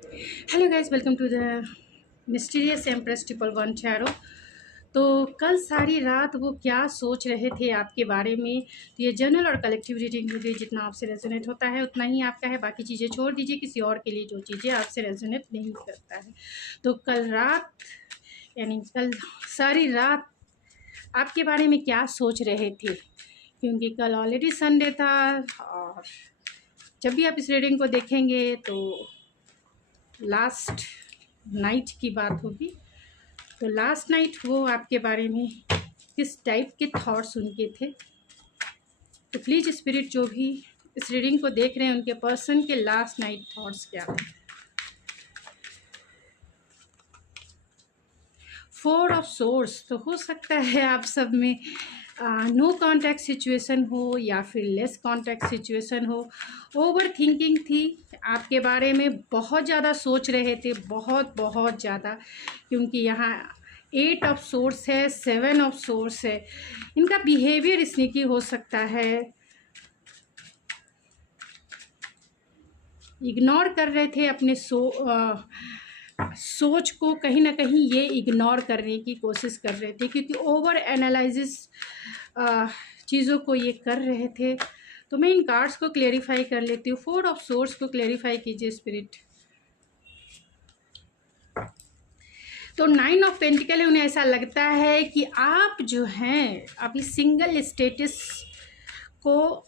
Hello guys, welcome to the mysterious empress triple one tarot. तो कल सारी रात वो क्या सोच रहे थे आपके बारे में, तो ये जनरल और कलेक्टिव रीडिंग होगी। जितना आपसे रेजोनेट होता है उतना ही आपका है, बाकी चीज़ें छोड़ दीजिए किसी और के लिए जो चीज़ें आपसे रेजोनेट नहीं करता है। तो कल रात यानी कल सारी रात आपके बारे में क्या सोच रहे थे, क्योंकि कल ऑलरेडी संडे था और जब भी आप इस रीडिंग को देखेंगे तो लास्ट नाइट की बात होगी। तो लास्ट नाइट वो आपके बारे में किस टाइप के थॉट्स उनके थे। तो प्लीज़ स्पिरिट जो भी इस रीडिंग को देख रहे हैं उनके पर्सन के लास्ट नाइट थॉट्स क्या थे। फोर ऑफ सोर्स, तो हो सकता है आप सब में नो कांटेक्ट सिचुएशन हो या फिर लेस कांटेक्ट सिचुएशन हो। ओवर थिंकिंग थी, आपके बारे में बहुत ज़्यादा सोच रहे थे, बहुत बहुत ज़्यादा, क्योंकि यहाँ एट ऑफ सोर्स है, सेवन ऑफ सोर्स है। इनका बिहेवियर स्नीकी हो सकता है, इग्नोर कर रहे थे अपने सोच को, कहीं ना कहीं ये इग्नोर करने की कोशिश कर रहे थे, क्योंकि ओवर एनालिसिस चीज़ों को ये कर रहे थे। तो मैं इन कार्ड्स को क्लेरिफाई कर लेती हूँ। फोर ऑफ सोर्स को क्लेरिफाई कीजिए स्पिरिट। तो नाइन ऑफ पेंटिकल है, उन्हें ऐसा लगता है कि आप जो हैं अभी सिंगल स्टेटस को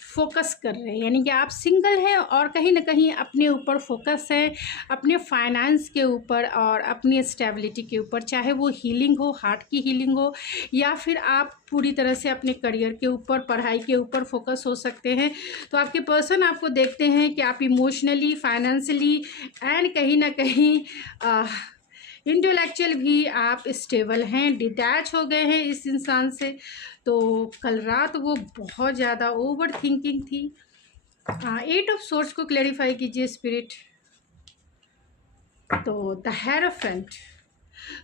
फोकस कर रहे हैं, यानी कि आप सिंगल हैं और कहीं ना कहीं अपने ऊपर फोकस है, अपने फाइनेंस के ऊपर और अपनी स्टेबिलिटी के ऊपर, चाहे वो हीलिंग हो, हार्ट की हीलिंग हो, या फिर आप पूरी तरह से अपने करियर के ऊपर, पढ़ाई के ऊपर फोकस हो सकते हैं। तो आपके पर्सन आपको देखते हैं कि आप इमोशनली, फाइनेंशियली एंड कहीं ना कहीं इंटेलेक्चुअल भी आप स्टेबल हैं, डिटैच हो गए हैं इस इंसान से। तो कल रात वो बहुत ज़्यादा ओवर थिंकिंग थी। एट ऑफ सोर्स को क्लेरिफाई कीजिए स्पिरिट। तो द हेरोफेंट,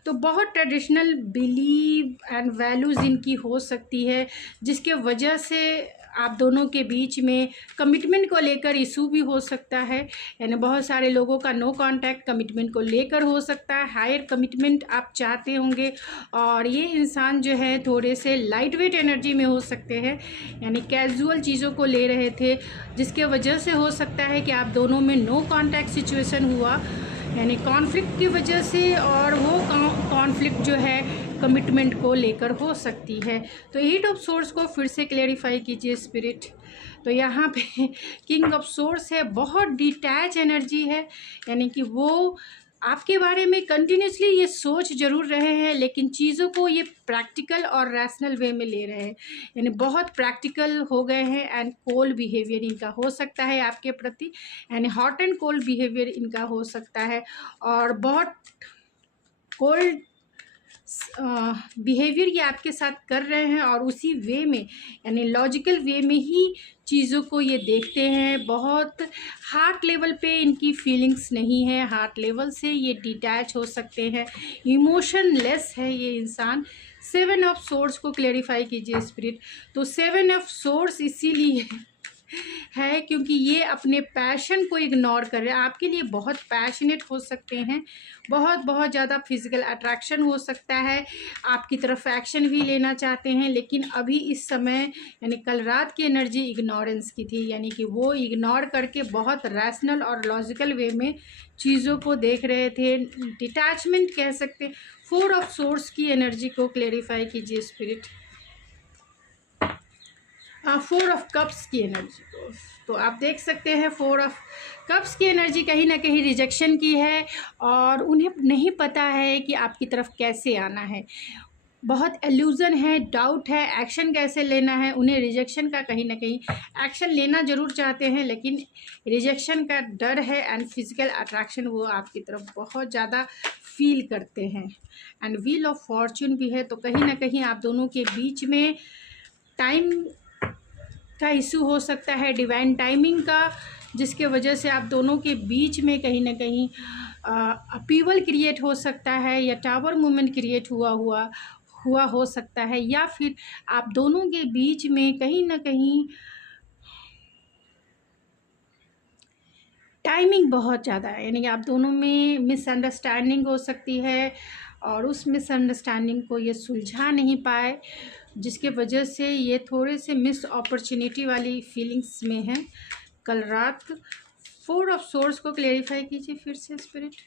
तो बहुत ट्रेडिशनल बिलीव एंड वैल्यूज़ इनकी हो सकती है, जिसके वजह से आप दोनों के बीच में कमिटमेंट को लेकर इशू भी हो सकता है। यानी बहुत सारे लोगों का नो कांटेक्ट कमिटमेंट को लेकर हो सकता है, हायर कमिटमेंट आप चाहते होंगे, और ये इंसान जो है थोड़े से लाइट वेट एनर्जी में हो सकते हैं, यानी कैजुअल चीज़ों को ले रहे थे, जिसके वजह से हो सकता है कि आप दोनों में नो कांटेक्ट सिचुएशन हुआ, यानी कॉन्फ्लिक्ट की वजह से, और वो कॉन्फ्लिक्ट जो है कमिटमेंट को लेकर हो सकती है। तो एट ऑफ सोर्स को फिर से क्लेरिफाई कीजिए स्पिरिट। तो यहाँ पे किंग ऑफ सोर्स है, बहुत डिटैच एनर्जी है, यानी कि वो आपके बारे में कंटिन्यूसली ये सोच जरूर रहे हैं, लेकिन चीज़ों को ये प्रैक्टिकल और रैशनल वे में ले रहे हैं, यानी बहुत प्रैक्टिकल हो गए हैं। एंड कोल्ड बिहेवियर इनका हो सकता है आपके प्रति, यानी हॉट एंड कोल्ड बिहेवियर इनका हो सकता है, और बहुत कोल्ड बिहेवियर ये आपके साथ कर रहे हैं, और उसी वे में यानी लॉजिकल वे में ही चीज़ों को ये देखते हैं। बहुत हार्ट लेवल पे इनकी फीलिंग्स नहीं है, हार्ट लेवल से ये डिटैच हो सकते हैं, इमोशनलेस है ये इंसान। सेवन ऑफ सोर्स को क्लेरिफाई कीजिए स्पिरिट। तो सेवन ऑफ सोर्स इसीलिए है क्योंकि ये अपने पैशन को इग्नोर कर रहे हैं। आपके लिए बहुत पैशनेट हो सकते हैं, बहुत बहुत ज़्यादा फिजिकल अट्रैक्शन हो सकता है, आपकी तरफ एक्शन भी लेना चाहते हैं, लेकिन अभी इस समय यानी कल रात की एनर्जी इग्नोरेंस की थी, यानी कि वो इग्नोर करके बहुत रैशनल और लॉजिकल वे में चीज़ों को देख रहे थे, डिटैचमेंट कह सकते हैं। फोर ऑफ सोर्स की एनर्जी को क्लेरिफाई कीजिए स्पिरिट। फोर ऑफ कप्स की एनर्जी को, तो आप देख सकते हैं फोर ऑफ कप्स की एनर्जी कहीं ना कहीं रिजेक्शन की है, और उन्हें नहीं पता है कि आपकी तरफ कैसे आना है, बहुत एल्यूज़न है, डाउट है, एक्शन कैसे लेना है। उन्हें रिजेक्शन का कहीं ना कहीं एक्शन लेना ज़रूर चाहते हैं, लेकिन रिजेक्शन का डर है, एंड फिजिकल अट्रैक्शन वो आपकी तरफ बहुत ज़्यादा फील करते हैं। एंड व्हील ऑफ फॉर्च्यून भी है, तो कहीं ना कहीं आप दोनों के बीच में टाइम का इशू हो सकता है, डिवाइन टाइमिंग का, जिसके वजह से आप दोनों के बीच में कहीं ना कहीं अपीवल क्रिएट हो सकता है, या टावर मूवमेंट क्रिएट हुआ हो सकता है, या फिर आप दोनों के बीच में कहीं ना कहीं टाइमिंग बहुत ज़्यादा है, यानी कि आप दोनों में मिसअंडरस्टैंडिंग हो सकती है और उस मिसअंडरस्टैंडिंग को ये सुलझा नहीं पाए, जिसके वजह से ये थोड़े से मिस अपॉर्चुनिटी वाली फीलिंग्स में हैं कल रात। 4 ऑफ सोर्स को क्लेरिफाई कीजिए फिर से स्पिरिट।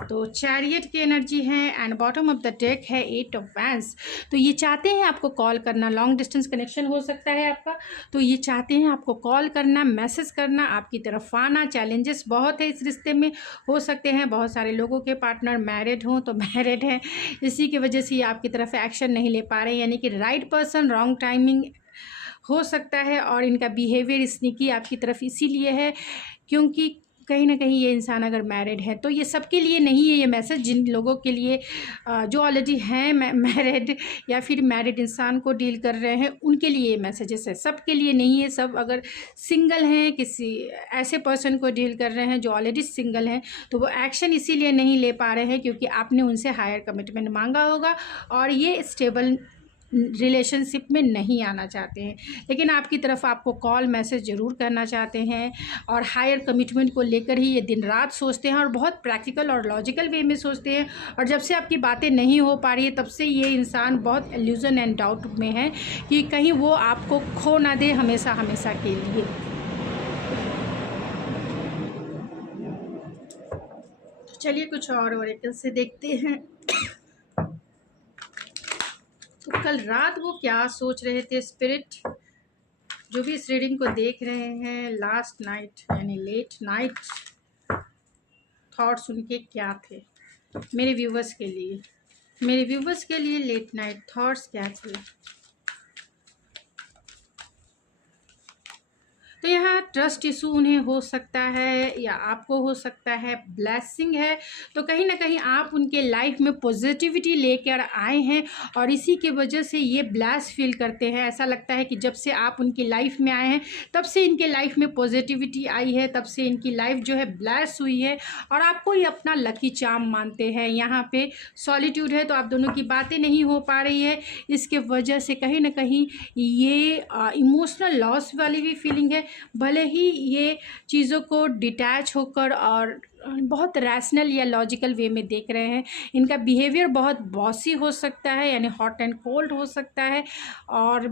तो चैरियट की एनर्जी है and bottom of the deck है 8 ऑफ वैंड्स। तो ये चाहते हैं आपको कॉल करना, लॉन्ग डिस्टेंस कनेक्शन हो सकता है आपका, तो ये चाहते हैं आपको कॉल करना, मैसेज करना, आपकी तरफ आना। चैलेंजेस बहुत है इस रिश्ते में, हो सकते हैं बहुत सारे लोगों के पार्टनर मैरिड हों तो मैरिड हैं, इसी की वजह से ये आपकी तरफ एक्शन नहीं ले पा रहे हैं, यानी कि राइट पर्सन रॉन्ग टाइमिंग हो सकता है। और इनका बिहेवियर स्नीकी आपकी तरफ इसीलिए है क्योंकि कहीं ना कहीं ये इंसान अगर मैरिड है तो ये सबके लिए नहीं है ये मैसेज। जिन लोगों के लिए जो ऑलरेडी हैं मैरिड या फिर मैरिड इंसान को डील कर रहे हैं उनके लिए ये मैसेजेस है, सबके लिए नहीं है। सब अगर सिंगल हैं, किसी ऐसे पर्सन को डील कर रहे हैं जो ऑलरेडी सिंगल हैं, तो वो एक्शन इसीलिए नहीं ले पा रहे हैं क्योंकि आपने उनसे हायर कमिटमेंट मांगा होगा और ये स्टेबल रिलेशनशिप में नहीं आना चाहते हैं। लेकिन आपकी तरफ आपको कॉल मैसेज ज़रूर करना चाहते हैं और हायर कमिटमेंट को लेकर ही ये दिन रात सोचते हैं और बहुत प्रैक्टिकल और लॉजिकल वे में सोचते हैं। और जब से आपकी बातें नहीं हो पा रही है तब से ये इंसान बहुत इल्यूजन एंड डाउट में है कि कहीं वो आपको खो ना दे हमेशा हमेशा के लिए। तो चलिए कुछ और ओरेकल से देखते हैं तो कल रात वो क्या सोच रहे थे स्पिरिट। जो भी इस रीडिंग को देख रहे हैं, लास्ट नाइट यानी लेट नाइट थॉट्स उनके क्या थे मेरे व्यूवर्स के लिए, मेरे व्यूवर्स के लिए लेट नाइट थॉट्स क्या थे। तो यहाँ ट्रस्ट इशू उन्हें हो सकता है या आपको हो सकता है, ब्लेसिंग है तो कहीं ना कहीं आप उनके लाइफ में पॉजिटिविटी लेकर आए हैं और इसी के वजह से ये ब्लेस फील करते हैं। ऐसा लगता है कि जब से आप उनकी लाइफ में आए हैं तब से इनके लाइफ में पॉजिटिविटी आई है, तब से इनकी लाइफ जो है ब्लेस हुई है और आपको ये अपना लकी चार्म मानते हैं। यहाँ पे सॉलिट्यूड है तो आप दोनों की बातें नहीं हो पा रही है, इसके वजह से कहीं ना कहीं ये इमोशनल लॉस वाली भी फीलिंग है। भले ही ये चीज़ों को डिटैच होकर और बहुत रैशनल या लॉजिकल वे में देख रहे हैं, इनका बिहेवियर बहुत बॉसी हो सकता है यानी हॉट एंड कोल्ड हो सकता है और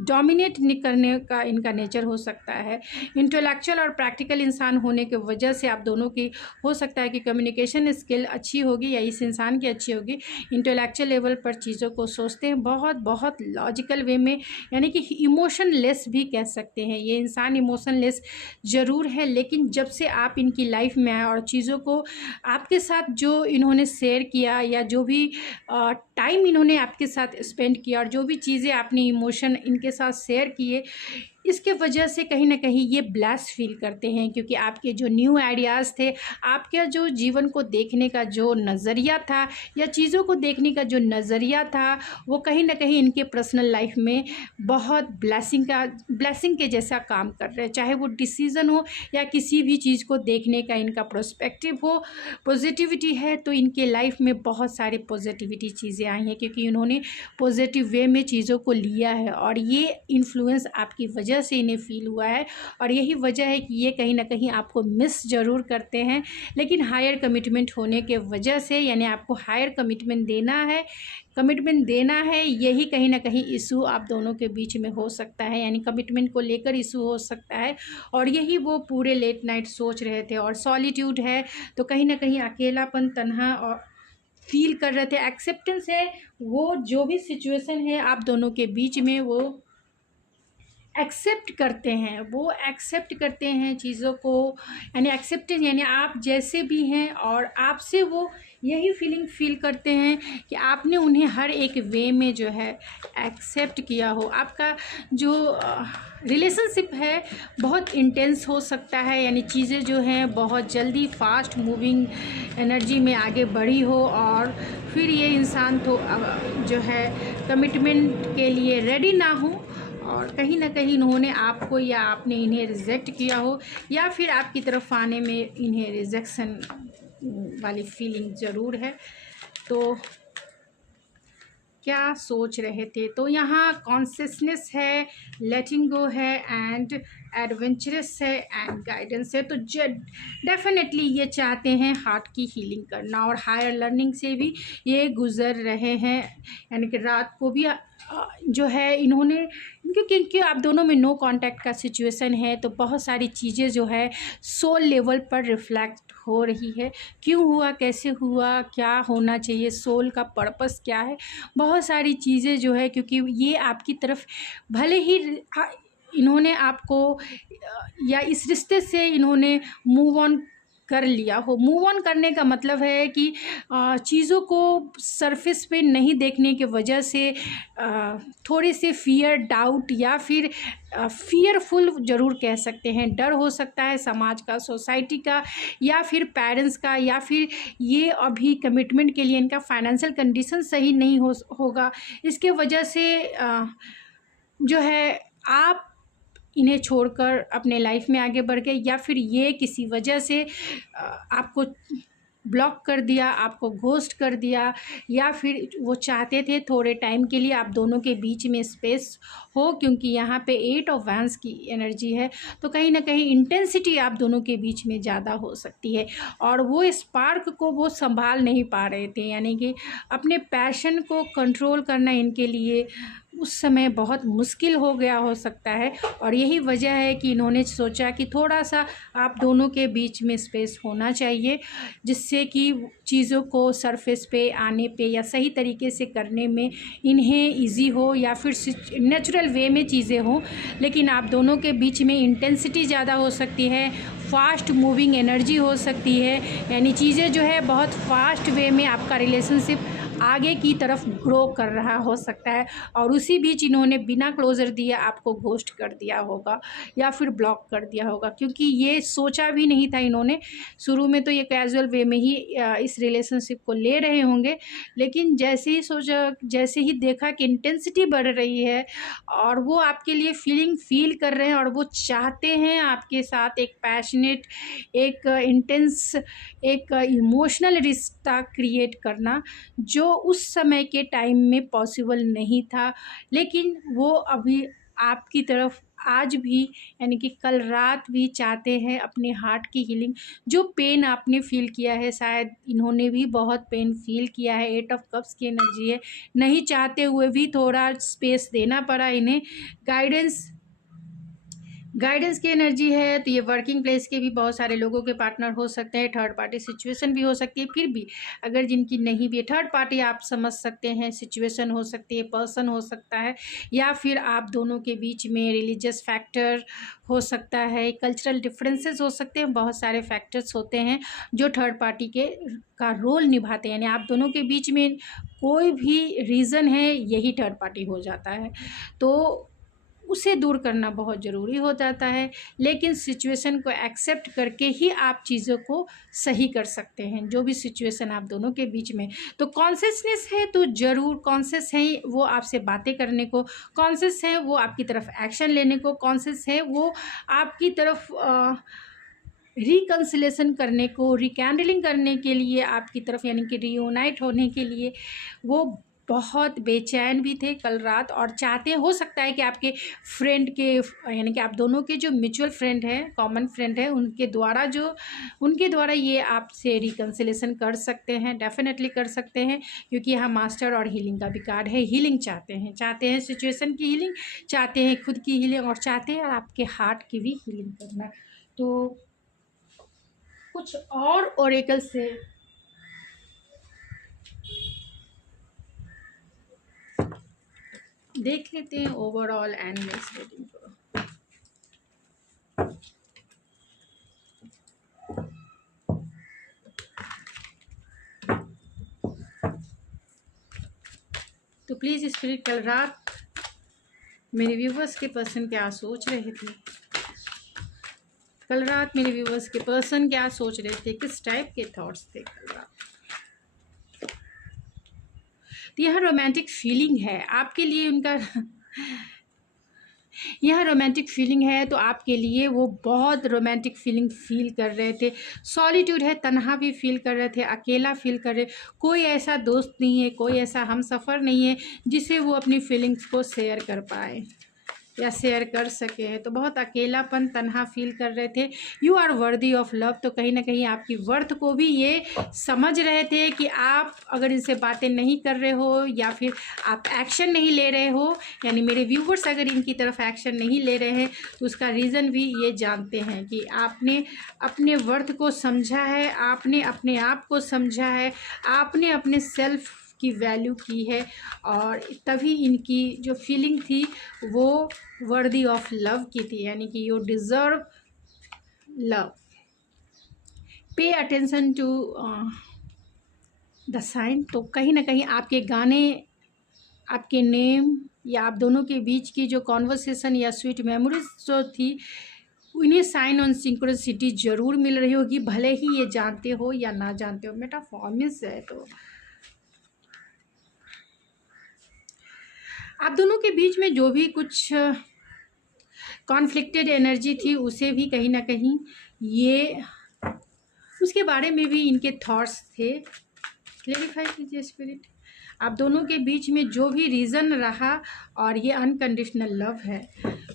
डोमिनेट करने का इनका नेचर हो सकता है। इंटेलेक्चुअल और प्रैक्टिकल इंसान होने की वजह से आप दोनों की हो सकता है कि कम्युनिकेशन स्किल अच्छी होगी या इस इंसान की अच्छी होगी। इंटेलेक्चुअल लेवल पर चीज़ों को सोचते हैं बहुत बहुत लॉजिकल वे में, यानी कि इमोशनलेस भी कह सकते हैं। ये इंसान इमोशनलेस ज़रूर है, लेकिन जब से आप इनकी लाइफ में आए और चीज़ों को आपके साथ जो इन्होंने शेयर किया या जो भी टाइम इन्होंने आपके साथ स्पेंड किया और जो भी चीज़ें आपने इमोशन इनके साथ शेयर किए, इसके वजह से कहीं ना कहीं ये ब्लेस फील करते हैं क्योंकि आपके जो न्यू आइडियाज़ थे, आपके जो जीवन को देखने का जो नज़रिया था या चीज़ों को देखने का जो नज़रिया था, वो कहीं ना कहीं इनके पर्सनल लाइफ में बहुत ब्लेसिंग के जैसा काम कर रहे हैं। चाहे वो डिसीज़न हो या किसी भी चीज़ को देखने का इनका पर्सपेक्टिव हो, पॉजिटिविटी है तो इनके लाइफ में बहुत सारी पॉजिटिविटी चीज़ें आई हैं क्योंकि इन्होंने पॉजिटिव वे में चीज़ों को लिया है और ये इन्फ्लुएंस आपकी वजह से इन्हें फील हुआ है। और यही वजह है कि ये कहीं ना कहीं आपको मिस ज़रूर करते हैं, लेकिन हायर कमिटमेंट होने के वजह से, यानी आपको हायर कमिटमेंट देना है, यही कहीं ना कहीं इशू आप दोनों के बीच में हो सकता है, यानी कमिटमेंट को लेकर इशू हो सकता है। और यही वो पूरे लेट नाइट सोच रहे थे। और सॉलिट्यूड है तो कहीं ना कहीं अकेलापन, तन्हा और फील कर रहे थे। एक्सेप्टेंस है, वो जो भी सिचुएशन है आप दोनों के बीच में वो एक्सेप्ट करते हैं, वो एक्सेप्ट करते हैं चीज़ों को, यानी एक्सेप्टेंस यानी आप जैसे भी हैं और आपसे वो यही फीलिंग फील करते हैं कि आपने उन्हें हर एक वे में जो है एक्सेप्ट किया हो। आपका जो रिलेशनशिप है बहुत इंटेंस हो सकता है, यानी चीज़ें जो हैं बहुत जल्दी फास्ट मूविंग एनर्जी में आगे बढ़ी हो और फिर ये इंसान तो जो है कमिटमेंट के लिए रेडी ना हो और कहीं ना कहीं इन्होंने आपको या आपने इन्हें रिजेक्ट किया हो या फिर आपकी तरफ आने में इन्हें रिजेक्शन वाली फीलिंग ज़रूर है। तो क्या सोच रहे थे, तो यहाँ कॉन्शियसनेस है, लेटिंग गो है एंड एडवेंचरस है एंड गाइडेंस है। तो डेफिनेटली ये चाहते हैं हार्ट की हीलिंग करना, और हायर लर्निंग से भी ये गुज़र रहे हैं, यानी कि रात को भी जो है इन्होंने, क्योंकि आप दोनों में नो कांटेक्ट का सिचुएशन है, तो बहुत सारी चीज़ें जो है सोल लेवल पर रिफ्लेक्ट हो रही है। क्यों हुआ, कैसे हुआ, क्या होना चाहिए, सोल का पर्पस क्या है, बहुत सारी चीज़ें जो है, क्योंकि ये आपकी तरफ भले ही इन्होंने आपको या इस रिश्ते से इन्होंने मूव ऑन कर लिया हो। मूव ऑन करने का मतलब है कि चीज़ों को सरफेस पे नहीं देखने की वजह से थोड़े से फियर, डाउट या फिर फियरफुल ज़रूर कह सकते हैं। डर हो सकता है समाज का, सोसाइटी का, या फिर पेरेंट्स का, या फिर ये अभी कमिटमेंट के लिए इनका फाइनेंशियल कंडीशन सही नहीं होगा। इसके वजह से जो है आप इन्हें छोड़कर अपने लाइफ में आगे बढ़ गए, या फिर ये किसी वजह से आपको ब्लॉक कर दिया, आपको घोस्ट कर दिया, या फिर वो चाहते थे थोड़े टाइम के लिए आप दोनों के बीच में स्पेस हो, क्योंकि यहाँ पे 8 ऑफ वैंस की एनर्जी है। तो कहीं ना कहीं इंटेंसिटी आप दोनों के बीच में ज़्यादा हो सकती है, और वो स्पार्क को वो संभाल नहीं पा रहे थे, यानी कि अपने पैशन को कंट्रोल करना इनके लिए उस समय बहुत मुश्किल हो गया हो सकता है। और यही वजह है कि इन्होंने सोचा कि थोड़ा सा आप दोनों के बीच में स्पेस होना चाहिए, जिससे कि चीज़ों को सरफेस पे आने पे या सही तरीके से करने में इन्हें इजी हो, या फिर नेचुरल वे में चीज़ें हों। लेकिन आप दोनों के बीच में इंटेंसिटी ज़्यादा हो सकती है, फास्ट मूविंग एनर्जी हो सकती है, यानी चीज़ें जो है बहुत फास्ट वे में आपका रिलेशनशिप आगे की तरफ ग्रो कर रहा हो सकता है, और उसी बीच इन्होंने बिना क्लोज़र दिए आपको घोस्ट कर दिया होगा या फिर ब्लॉक कर दिया होगा, क्योंकि ये सोचा भी नहीं था इन्होंने। शुरू में तो ये कैजुअल वे में ही इस रिलेशनशिप को ले रहे होंगे, लेकिन जैसे ही सोचा, जैसे ही देखा कि इंटेंसिटी बढ़ रही है और वो आपके लिए फीलिंग फील कर रहे हैं, और वो चाहते हैं आपके साथ एक पैशनेट, एक इंटेंस, एक इमोशनल रिश्ता क्रिएट करना, जो उस समय के टाइम में पॉसिबल नहीं था, लेकिन वो अभी आपकी तरफ आज भी, यानी कि कल रात भी चाहते हैं अपने हार्ट की हीलिंग। जो पेन आपने फील किया है, शायद इन्होंने भी बहुत पेन फील किया है। 8 ऑफ कप्स की एनर्जी है, नहीं चाहते हुए भी थोड़ा स्पेस देना पड़ा इन्हें। गाइडेंस की एनर्जी है, तो ये वर्किंग प्लेस के भी बहुत सारे लोगों के पार्टनर हो सकते हैं, थर्ड पार्टी सिचुएशन भी हो सकती है। फिर भी अगर जिनकी नहीं भी है थर्ड पार्टी, आप समझ सकते हैं सिचुएशन हो सकती है, पर्सन हो सकता है, या फिर आप दोनों के बीच में रिलीजियस फैक्टर हो सकता है, कल्चरल डिफरेंसेस हो सकते हैं, बहुत सारे फैक्टर्स होते हैं जो थर्ड पार्टी का रोल निभाते हैं। यानी आप दोनों के बीच में कोई भी रीज़न है, यही थर्ड पार्टी हो जाता है, तो उसे दूर करना बहुत ज़रूरी हो जाता है। लेकिन सिचुएशन को एक्सेप्ट करके ही आप चीज़ों को सही कर सकते हैं, जो भी सिचुएशन आप दोनों के बीच में। तो कॉन्शियसनेस है तो ज़रूर, कॉन्शियस है वो आपसे बातें करने को, कॉन्शियस है वो आपकी तरफ एक्शन लेने को, कॉन्शियस है वो आपकी तरफ रिकन्सिलेशन करने को, रिकैंडलिंग करने के लिए आपकी तरफ, यानी कि रियूनाइट होने के लिए वो बहुत बेचैन भी थे कल रात, और चाहते, हो सकता है कि आपके फ्रेंड के, यानी कि आप दोनों के जो म्यूचुअल फ्रेंड हैं, कॉमन फ्रेंड हैं, उनके द्वारा ये आपसे रिकन्सिलेशन कर सकते हैं, डेफिनेटली कर सकते हैं, क्योंकि यहाँ मास्टर और हीलिंग का भी कार्ड है। हीलिंग चाहते हैं सिचुएशन की हीलिंग, चाहते हैं खुद की हीलिंग, और चाहते हैं आपके हार्ट की भी हीलिंग करना। तो कुछ और ओरेकल से देख लेते हैं ओवरऑल एंड नेक्स्ट रीडिंग को। तो प्लीज़ स्पिरिट, कल रात मेरे व्यूवर्स के पर्सन क्या सोच रहे थे, कल रात मेरे व्यूवर्स के पर्सन क्या सोच रहे थे, किस टाइप के थॉट्स थे कल रात। तो यह रोमांटिक फीलिंग है आपके लिए, उनका यह रोमांटिक फीलिंग है, तो आपके लिए वो बहुत रोमांटिक फीलिंग फील कर रहे थे। सॉलिट्यूड है, तन्हा भी फील कर रहे थे, अकेला फील कर रहे, कोई ऐसा दोस्त नहीं है, कोई ऐसा हमसफ़र नहीं है जिसे वो अपनी फीलिंग्स को शेयर कर पाए। या शेयर कर सके। तो बहुत अकेलापन, तन्हा फील कर रहे थे। You are worthy of love, तो कहीं ना कहीं आपकी वर्थ को भी ये समझ रहे थे कि आप अगर इनसे बातें नहीं कर रहे हो या फिर आप एक्शन नहीं ले रहे हो, यानी मेरे व्यूवर्स अगर इनकी तरफ एक्शन नहीं ले रहे हैं तो उसका रीज़न भी ये जानते हैं कि आपने अपने वर्थ को समझा है, आपने अपने आप को समझा है, आपने अपने सेल्फ की वैल्यू की है, और तभी इनकी जो फीलिंग थी वो वर्दी ऑफ लव की थी, यानी कि you deserve love. Pay attention to the sign. तो कहीं ना कहीं आपके गाने, आपके नेम या आप दोनों के बीच की जो कॉन्वर्सेशन या स्वीट मेमोरीज जो थी, उन्हें साइन ऑन सिंक्रोनिसिटी ज़रूर मिल रही होगी, भले ही ये जानते हो या ना जानते हो। मेटाफॉर्मिस है, तो आप दोनों के बीच में जो भी कुछ कॉन्फ्लिक्टेड एनर्जी थी उसे भी कहीं ना कहीं ये, उसके बारे में भी इनके थॉट्स थे। क्लेरिफाई कीजिए स्पिरिट। आप दोनों के बीच में जो भी रीज़न रहा, और ये अनकंडीशनल लव है,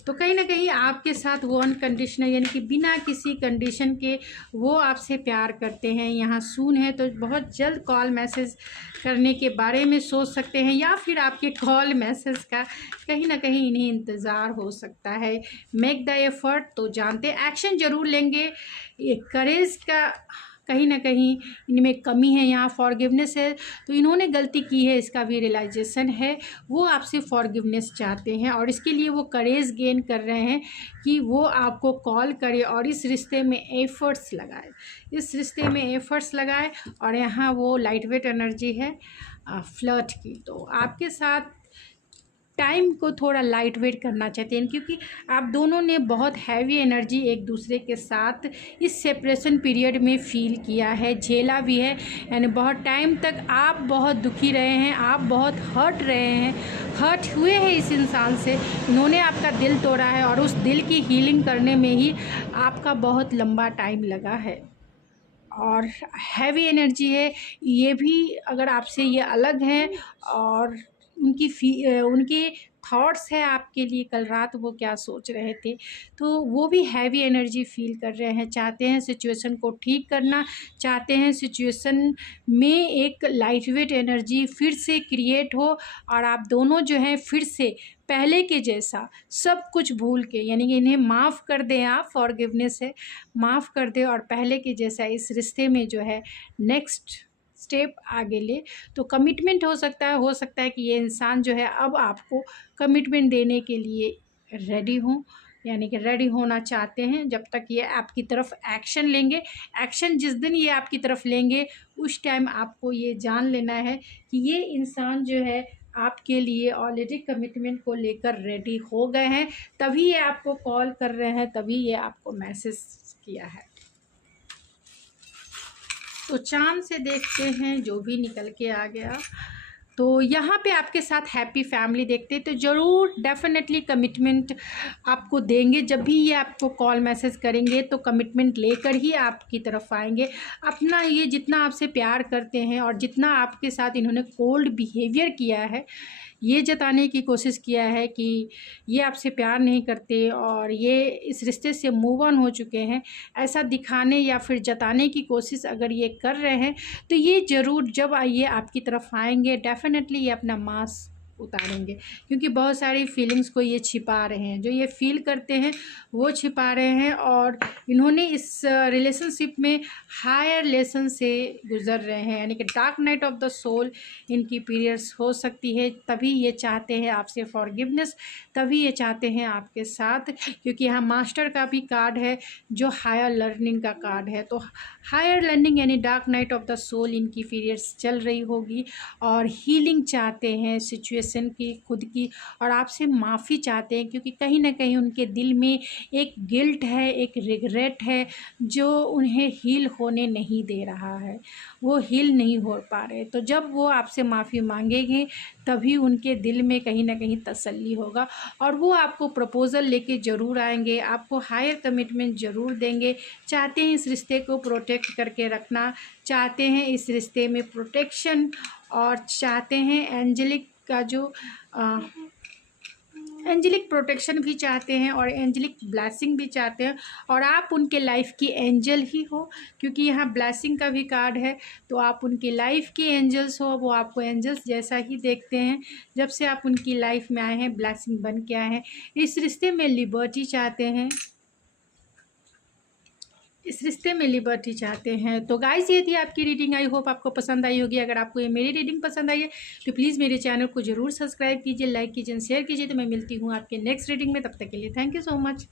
तो कहीं ना कहीं आपके साथ वो अनकंडीशनल, यानी कि बिना किसी कंडीशन के वो आपसे प्यार करते हैं। यहाँ सून है तो बहुत जल्द कॉल मैसेज करने के बारे में सोच सकते हैं, या फिर आपके कॉल मैसेज का कहीं ना कहीं इन्हें इंतज़ार हो सकता है। मेक द एफर्ट, तो जानते एक्शन ज़रूर लेंगे। ये करेज का कहीं ना कहीं इनमें कमी है। यहाँ फॉरगिवनेस है, तो इन्होंने गलती की है, इसका भी रियलाइजेशन है। वो आपसे फॉरगिवनेस चाहते हैं, और इसके लिए वो करेज गेन कर रहे हैं कि वो आपको कॉल करे और इस रिश्ते में एफ़र्ट्स लगाए, इस रिश्ते में एफ़र्ट्स लगाए। और यहाँ वो लाइट वेट एनर्जी है फ्लर्ट की, तो आपके साथ टाइम को थोड़ा लाइट वेट करना चाहते हैं, क्योंकि आप दोनों ने बहुत हैवी एनर्जी एक दूसरे के साथ इस सेपरेशन पीरियड में फ़ील किया है, झेला भी है। यानी बहुत टाइम तक आप बहुत दुखी रहे हैं, आप बहुत हर्ट रहे हैं, हर्ट हुए हैं इस इंसान से। इन्होंने आपका दिल तोड़ा है, और उस दिल की हीलिंग करने में ही आपका बहुत लंबा टाइम लगा है। और हैवी एनर्जी है ये भी, अगर आपसे ये अलग हैं, और उनके थॉट्स है आपके लिए, कल रात वो क्या सोच रहे थे, तो वो भी हैवी एनर्जी फील कर रहे हैं। चाहते हैं सिचुएशन को ठीक करना, चाहते हैं सिचुएशन में एक लाइट वेट एनर्जी फिर से क्रिएट हो, और आप दोनों जो हैं फिर से पहले के जैसा सब कुछ भूल के, यानी कि इन्हें माफ़ कर दें आप, फॉरगिवनेस है, माफ़ कर दें, और पहले के जैसा इस रिश्ते में जो है नेक्स्ट स्टेप आगे ले। तो कमिटमेंट हो सकता है कि ये इंसान जो है अब आपको कमिटमेंट देने के लिए रेडी हों, यानी कि रेडी होना चाहते हैं। जब तक ये आपकी तरफ एक्शन लेंगे, एक्शन जिस दिन ये आपकी तरफ लेंगे उस टाइम आपको ये जान लेना है कि ये इंसान जो है आपके लिए ऑलरेडी कमिटमेंट को लेकर रेडी हो गए हैं, तभी ये आपको कॉल कर रहे हैं, तभी ये आपको मैसेज किया है। तो चांद से देखते हैं जो भी निकल के आ गया। तो यहाँ पे आपके साथ हैप्पी फैमिली देखते हैं, तो ज़रूर डेफिनेटली कमिटमेंट आपको देंगे। जब भी ये आपको कॉल मैसेज करेंगे तो कमिटमेंट लेकर ही आपकी तरफ आएंगे। अपना ये जितना आपसे प्यार करते हैं और जितना आपके साथ इन्होंने कोल्ड बिहेवियर किया है, ये जताने की कोशिश किया है कि ये आपसे प्यार नहीं करते और ये इस रिश्ते से मूव ऑन हो चुके हैं, ऐसा दिखाने या फिर जताने की कोशिश अगर ये कर रहे हैं, तो ये ज़रूर जब ये आपकी तरफ आएंगे डेफिनेटली ये अपना मास्क उतारेंगे, क्योंकि बहुत सारी फीलिंग्स को ये छिपा रहे हैं। जो ये फील करते हैं वो छिपा रहे हैं, और इन्होंने इस रिलेशनशिप में हायर लेसन से गुजर रहे हैं, यानी कि dark night of the soul इनकी पीरियड्स हो सकती है। तभी ये चाहते हैं आपसे फॉरगिवनेस, तभी ये चाहते हैं आपके साथ, क्योंकि यहाँ मास्टर का भी कार्ड है जो हायर लर्निंग का कार्ड है। तो हायर लर्निंग यानी dark night of the soul इनकी पीरियड्स चल रही होगी, और हीलिंग चाहते हैं सिचुएशन की, खुद की, और आपसे माफ़ी चाहते हैं, क्योंकि कहीं ना कहीं उनके दिल में एक गिल्ट है, एक रिग्रेट है जो उन्हें हील होने नहीं दे रहा है, वो हील नहीं हो पा रहे। तो जब वो आपसे माफ़ी मांगेंगे तभी उनके दिल में कहीं ना कहीं तसल्ली होगा, और वो आपको प्रपोज़ल लेके ज़रूर आएंगे, आपको हायर कमिटमेंट ज़रूर देंगे। चाहते हैं इस रिश्ते को प्रोटेक्ट करके रखना, चाहते हैं इस रिश्ते में प्रोटेक्शन, और चाहते हैं एंजेलिक का जो एंजेलिक प्रोटेक्शन भी चाहते हैं और एंजेलिक ब्लेसिंग भी चाहते हैं, और आप उनके लाइफ की एंजल ही हो, क्योंकि यहाँ ब्लेसिंग का भी कार्ड है। तो आप उनकी लाइफ की एंजल्स हो, वो आपको एंजल्स जैसा ही देखते हैं। जब से आप उनकी लाइफ में आए हैं, ब्लेसिंग बन के आए हैं। इस रिश्ते में लिबर्टी चाहते हैं, इस रिश्ते में लिबर्टी चाहते हैं। तो गाइस, ये थी आपकी रीडिंग। आई होप आपको पसंद आई होगी। अगर आपको ये मेरी रीडिंग पसंद आई है तो प्लीज़ मेरे चैनल को ज़रूर सब्सक्राइब कीजिए, लाइक कीजिए, शेयर कीजिए। तो मैं मिलती हूँ आपके नेक्स्ट रीडिंग में। तब तक के लिए थैंक यू सो मच।